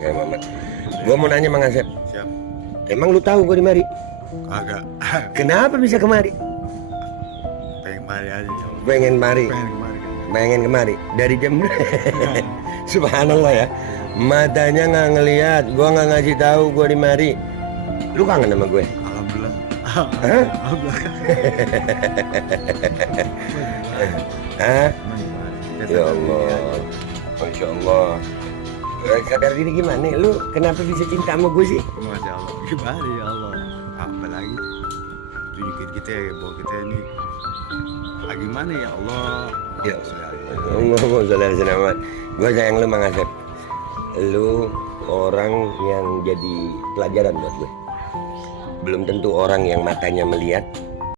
Ya Mamat. Gua mau nanya Mang Asep. Siap. Emang lu tahu gua di mari? Agak. Kenapa bisa kemari? Pengen mari aja ya. Pengen mari. Pengen kemari kan. Pengen kemari. Dari jam Subhanallah ya. Matanya nggak ngelihat, gua nggak ngasih tahu gua di mari. Lu kangen sama gue? Alhamdulillah. Hah? Alhamdulillah. Hah? Mari. Ya Allah. Masya Allah. Sadar diri gimana? Lu kenapa bisa cinta sama gue sih? Masya Allah. Gimana ya Allah? Apalagi tunjukin kita bahwa kita ini gimana ya Allah. Ya Allahumma sholli ala sayyidina Muhammad. Gue sayang lu Mang Asep. Lu orang yang jadi pelajaran buat gue. Belum tentu orang yang matanya melihat